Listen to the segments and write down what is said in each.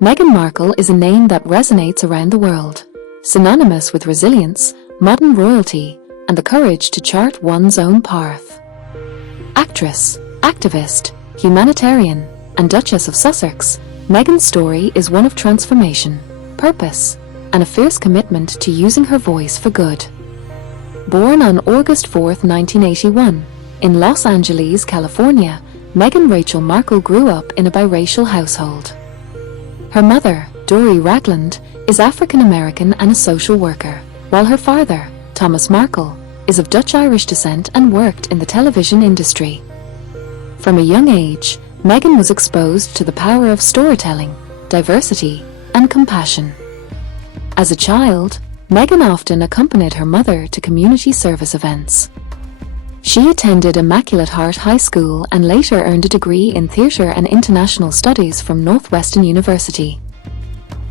Meghan Markle is a name that resonates around the world, synonymous with resilience, modern royalty, and the courage to chart one's own path. Actress, activist, humanitarian, and Duchess of Sussex, Meghan's story is one of transformation, purpose, and a fierce commitment to using her voice for good. Born on August 4, 1981, in Los Angeles, California, Meghan Rachel Markle grew up in a biracial household. Her mother, Dori Ragland, is African American and a social worker, while her father, Thomas Markle, is of Dutch-Irish descent and worked in the television industry. From a young age, Meghan was exposed to the power of storytelling, diversity, and compassion. As a child, Meghan often accompanied her mother to community service events. She attended Immaculate Heart High School and later earned a degree in theatre and international studies from Northwestern University.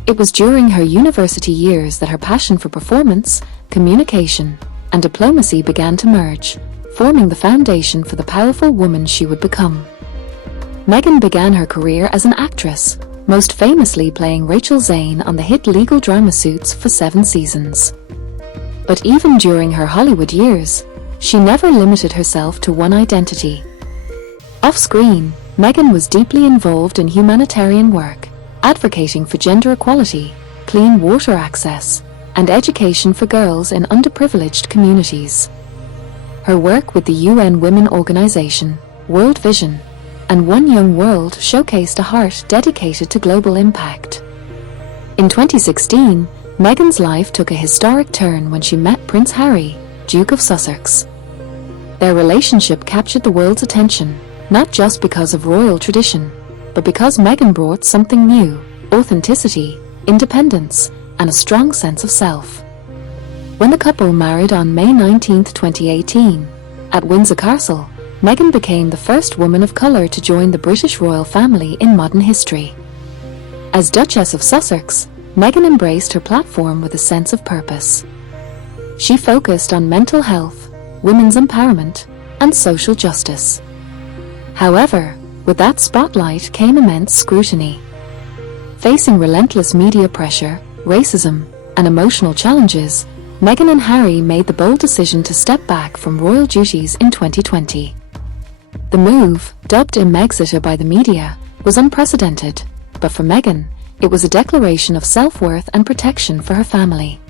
It was during her university years that her passion for performance, communication, and diplomacy began to merge, forming the foundation for the powerful woman she would become. Meghan began her career as an actress, most famously playing Rachel Zane on the hit legal drama Suits for 7 seasons. But even during her Hollywood years, she never limited herself to one identity. Off-screen, Meghan was deeply involved in humanitarian work, advocating for gender equality, clean water access, and education for girls in underprivileged communities. Her work with the UN Women Organization, World Vision, and One Young World showcased a heart dedicated to global impact. In 2016, Meghan's life took a historic turn when she met Prince Harry, Duke of Sussex. Their relationship captured the world's attention, not just because of royal tradition, but because Meghan brought something new: authenticity, independence, and a strong sense of self. When the couple married on May 19, 2018, at Windsor Castle, Meghan became the first woman of colour to join the British royal family in modern history. As Duchess of Sussex, Meghan embraced her platform with a sense of purpose. She focused on mental health, women's empowerment, and social justice. However, with that spotlight came immense scrutiny. Facing relentless media pressure, racism, and emotional challenges, Meghan and Harry made the bold decision to step back from royal duties in 2020. The move, dubbed a Megxit by the media, was unprecedented, but for Meghan, it was a declaration of self-worth and protection for her family.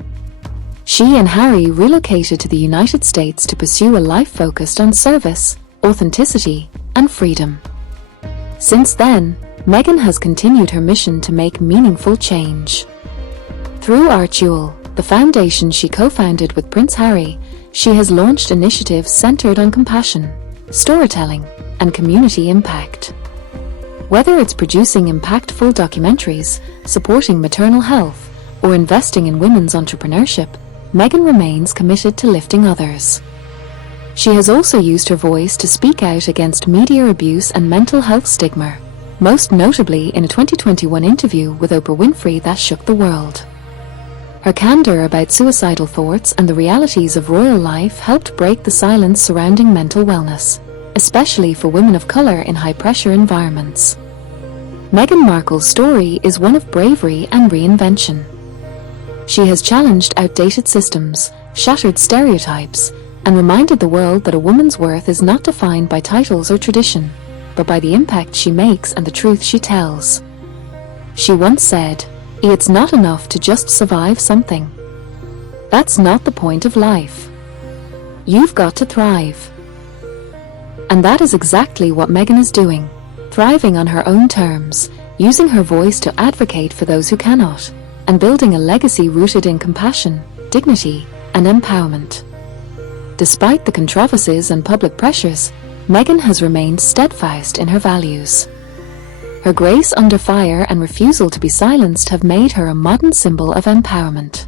She and Harry relocated to the United States to pursue a life focused on service, authenticity, and freedom. Since then, Meghan has continued her mission to make meaningful change. Through Artual, the foundation she co-founded with Prince Harry, she has launched initiatives centered on compassion, storytelling, and community impact. Whether it's producing impactful documentaries, supporting maternal health, or investing in women's entrepreneurship, Meghan remains committed to lifting others. She has also used her voice to speak out against media abuse and mental health stigma, most notably in a 2021 interview with Oprah Winfrey that shook the world. Her candor about suicidal thoughts and the realities of royal life helped break the silence surrounding mental wellness, especially for women of colour in high-pressure environments. Meghan Markle's story is one of bravery and reinvention. She has challenged outdated systems, shattered stereotypes, and reminded the world that a woman's worth is not defined by titles or tradition, but by the impact she makes and the truth she tells. She once said, "It's not enough to just survive something. That's not the point of life. You've got to thrive." And that is exactly what Meghan is doing, thriving on her own terms, using her voice to advocate for those who cannot, and building a legacy rooted in compassion, dignity, and empowerment. Despite the controversies and public pressures, Meghan has remained steadfast in her values. Her grace under fire and refusal to be silenced have made her a modern symbol of empowerment.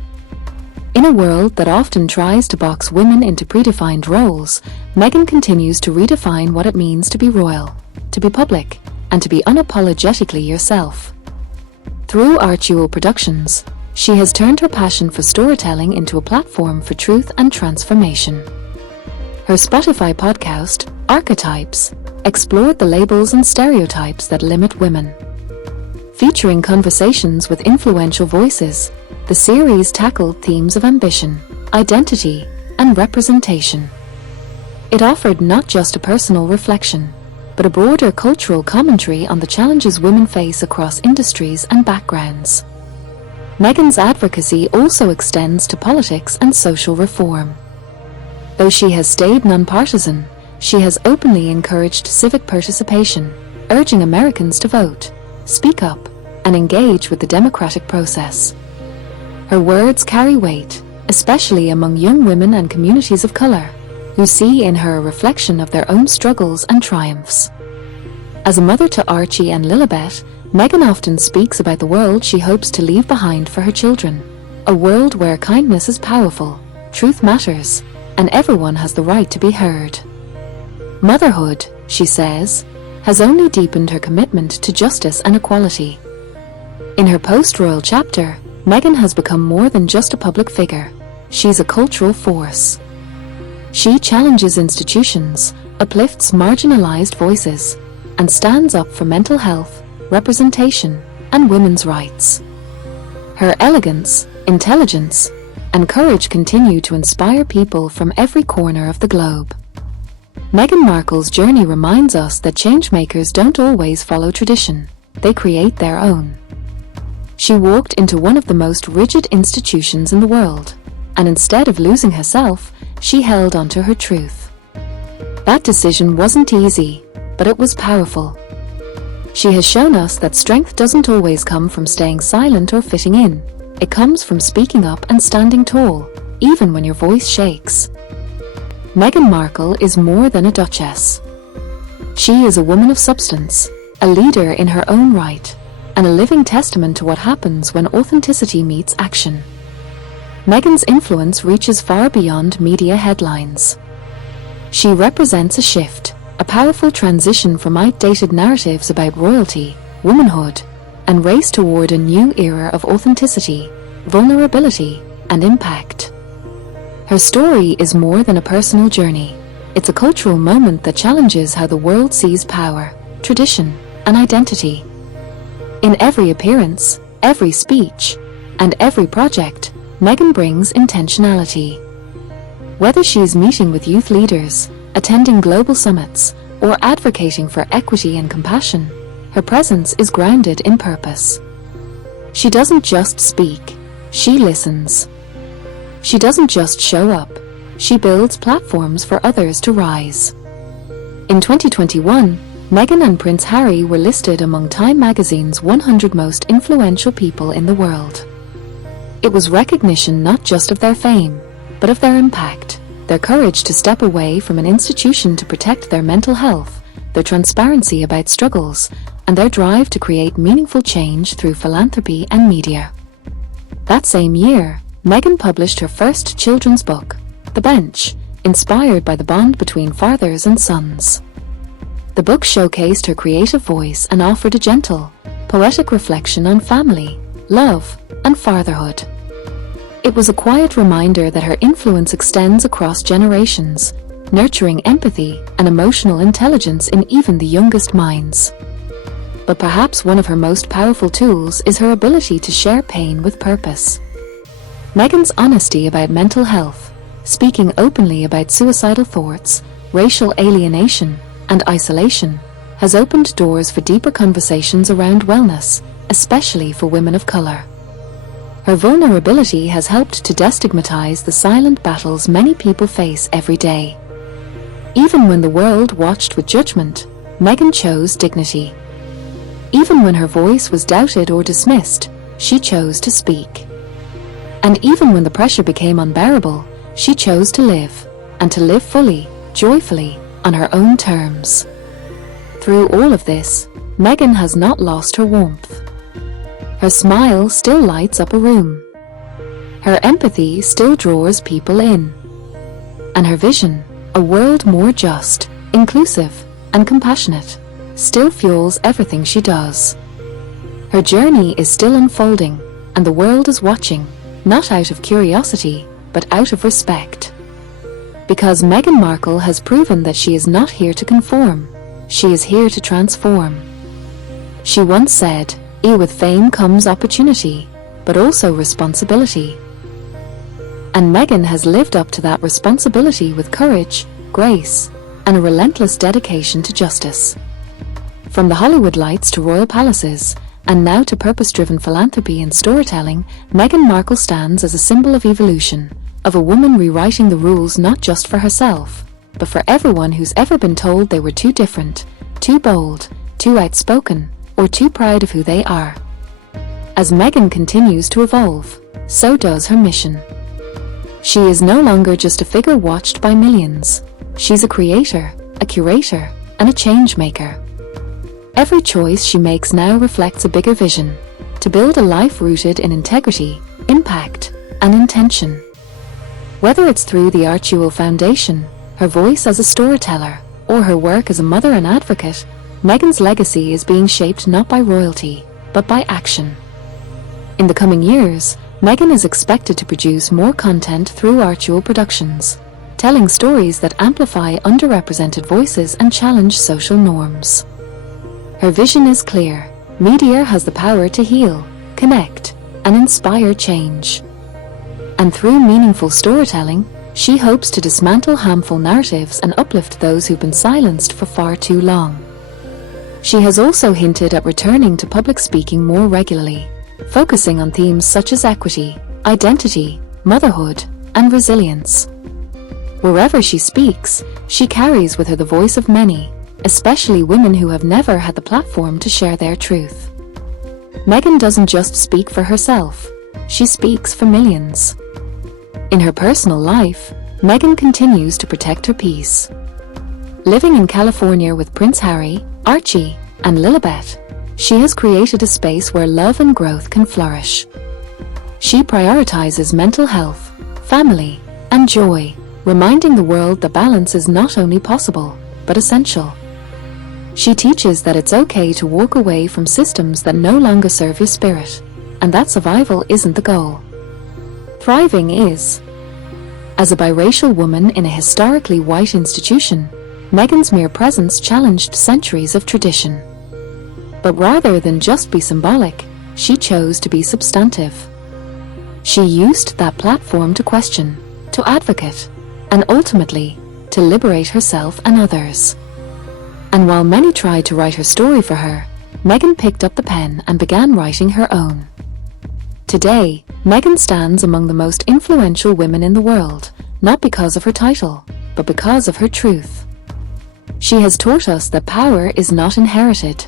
In a world that often tries to box women into predefined roles, Meghan continues to redefine what it means to be royal, to be public, and to be unapologetically yourself. Through Artual Productions, she has turned her passion for storytelling into a platform for truth and transformation. Her Spotify podcast, Archetypes, explored the labels and stereotypes that limit women. Featuring conversations with influential voices, the series tackled themes of ambition, identity, and representation. It offered not just a personal reflection, but a broader cultural commentary on the challenges women face across industries and backgrounds. Meghan's advocacy also extends to politics and social reform. Though she has stayed nonpartisan, she has openly encouraged civic participation, urging Americans to vote, speak up, and engage with the democratic process. Her words carry weight, especially among young women and communities of color, who see in her a reflection of their own struggles and triumphs. As a mother to Archie and Lilibet, Meghan often speaks about the world she hopes to leave behind for her children, a world where kindness is powerful, truth matters, and everyone has the right to be heard. Motherhood, she says, has only deepened her commitment to justice and equality. In her post-royal chapter, Meghan has become more than just a public figure. She's a cultural force. She challenges institutions, uplifts marginalized voices, and stands up for mental health, representation, and women's rights. Her elegance, intelligence, and courage continue to inspire people from every corner of the globe. Meghan Markle's journey reminds us that changemakers don't always follow tradition, they create their own. She walked into one of the most rigid institutions in the world, and instead of losing herself, she held onto her truth. That decision wasn't easy, but it was powerful. She has shown us that strength doesn't always come from staying silent or fitting in. It comes from speaking up and standing tall, even when your voice shakes. Meghan Markle is more than a duchess. She is a woman of substance, a leader in her own right, and a living testament to what happens when authenticity meets action. Meghan's influence reaches far beyond media headlines. She represents a shift, a powerful transition from outdated narratives about royalty, womanhood, and race toward a new era of authenticity, vulnerability, and impact. Her story is more than a personal journey. It's a cultural moment that challenges how the world sees power, tradition, and identity. In every appearance, every speech, and every project, Meghan brings intentionality. Whether she's meeting with youth leaders, attending global summits, or advocating for equity and compassion, her presence is grounded in purpose. She doesn't just speak, she listens. She doesn't just show up, she builds platforms for others to rise. In 2021, Meghan and Prince Harry were listed among Time magazine's 100 most influential people in the world. It was recognition not just of their fame, but of their impact, their courage to step away from an institution to protect their mental health, their transparency about struggles, and their drive to create meaningful change through philanthropy and media. That same year, Meghan published her first children's book, The Bench, inspired by the bond between fathers and sons. The book showcased her creative voice and offered a gentle, poetic reflection on family, love, and fatherhood. It was a quiet reminder that her influence extends across generations, nurturing empathy and emotional intelligence in even the youngest minds. But perhaps one of her most powerful tools is her ability to share pain with purpose. Meghan's honesty about mental health, speaking openly about suicidal thoughts, racial alienation, and isolation, has opened doors for deeper conversations around wellness, especially for women of color. Her vulnerability has helped to destigmatize the silent battles many people face every day. Even when the world watched with judgment, Meghan chose dignity. Even when her voice was doubted or dismissed, she chose to speak. And even when the pressure became unbearable, she chose to live, and to live fully, joyfully, on her own terms. Through all of this, Meghan has not lost her warmth. Her smile still lights up a room. Her empathy still draws people in. And her vision, a world more just, inclusive, and compassionate, still fuels everything she does. Her journey is still unfolding, and the world is watching, not out of curiosity, but out of respect. Because Meghan Markle has proven that she is not here to conform, she is here to transform. She once said, With fame comes opportunity, but also responsibility. And Meghan has lived up to that responsibility with courage, grace, and a relentless dedication to justice. From the Hollywood lights to royal palaces, and now to purpose-driven philanthropy and storytelling, Meghan Markle stands as a symbol of evolution, of a woman rewriting the rules not just for herself, but for everyone who's ever been told they were too different, too bold, too outspoken, or too proud of who they are. As Meghan continues to evolve, so does her mission. She is no longer just a figure watched by millions. She's a creator, a curator, and a change maker. Every choice she makes now reflects a bigger vision, to build a life rooted in integrity, impact, and intention. Whether it's through the Archewell Foundation, her voice as a storyteller, or her work as a mother and advocate, Meghan's legacy is being shaped not by royalty, but by action. In the coming years, Meghan is expected to produce more content through Archewell Productions, telling stories that amplify underrepresented voices and challenge social norms. Her vision is clear. Media has the power to heal, connect, and inspire change. And through meaningful storytelling, she hopes to dismantle harmful narratives and uplift those who've been silenced for far too long. She has also hinted at returning to public speaking more regularly, focusing on themes such as equity, identity, motherhood, and resilience. Wherever she speaks, she carries with her the voice of many, especially women who have never had the platform to share their truth. Meghan doesn't just speak for herself, she speaks for millions. In her personal life, Meghan continues to protect her peace. Living in California with Prince Harry, Archie, and Lilibet, she has created a space where love and growth can flourish. She prioritizes mental health, family, and joy, reminding the world that balance is not only possible, but essential. She teaches that it's okay to walk away from systems that no longer serve your spirit, and that survival isn't the goal. Thriving is. As a biracial woman in a historically white institution, Meghan's mere presence challenged centuries of tradition. But rather than just be symbolic, she chose to be substantive. She used that platform to question, to advocate, and ultimately, to liberate herself and others. And while many tried to write her story for her, Meghan picked up the pen and began writing her own. Today, Meghan stands among the most influential women in the world, not because of her title, but because of her truth. She has taught us that power is not inherited.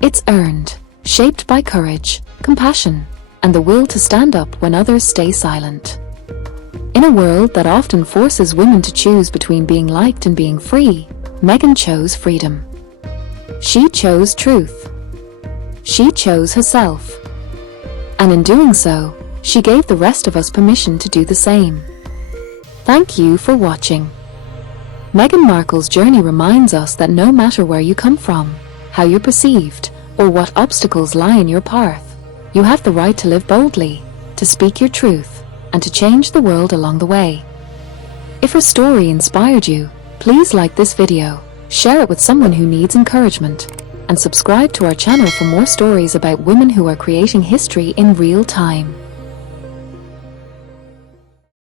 It's earned, shaped by courage, compassion, and the will to stand up when others stay silent. In a world that often forces women to choose between being liked and being free, Meghan chose freedom. She chose truth. She chose herself. And in doing so, she gave the rest of us permission to do the same. Thank you for watching. Meghan Markle's journey reminds us that no matter where you come from, how you're perceived, or what obstacles lie in your path, you have the right to live boldly, to speak your truth, and to change the world along the way. If her story inspired you, please like this video, share it with someone who needs encouragement, and subscribe to our channel for more stories about women who are creating history in real time.